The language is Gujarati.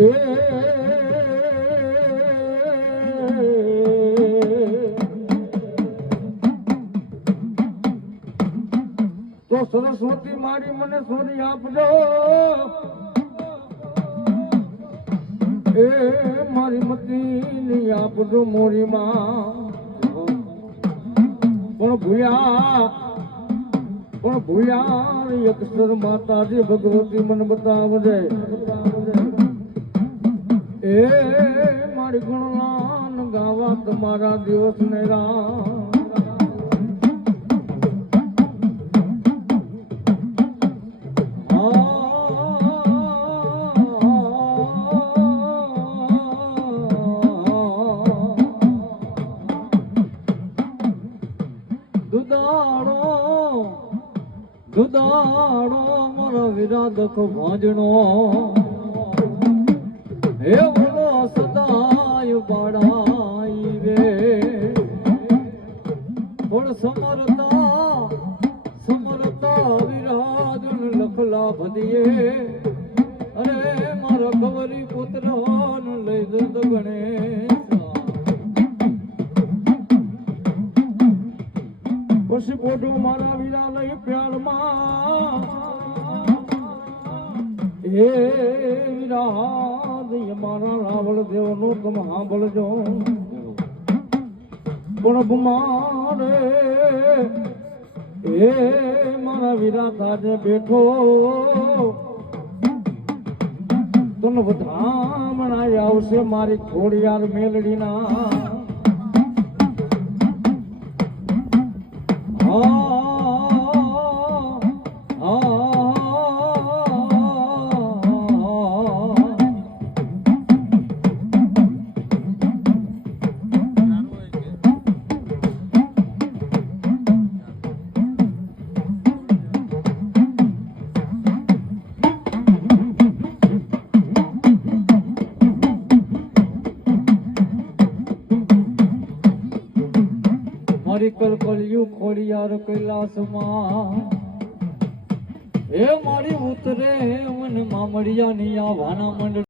તો સરસ્વતી, મારી મને સોરી આપજો. એ મારી મતી આપજો મોરી માં પણ ભૂયા પણ ભૂયા અક્ષર માતાજી ભગવતી મને બતાવજે. એ મારી ગુણવાન ગાવા તમારા દિવસ ને રામ. દુદાડો દુદાડો મારો વિરાધક ભાંજણો હે સદાય બાળાઈ રે. પણ સમરતા સમરતા વિરાજન લખલા ભદીએ. અરે મારા ગવરી પુત્ર લઈ દર્દ ગણેશ. મારા વિરા લઈ પ્યારમાં. હે મારા રાવળ દેવનો તમ સાંભળજો. પણ બુમારે, એ મારા વીરા કાજે બેઠો. તન વધામણા આવશે મારી ખોડિયાર મેલડીના. મારી કલકલિયું ખોડિયાર કૈલાસમાં. એ મારી ઉતરે મન મામડિયા ની આ વાના મંડળ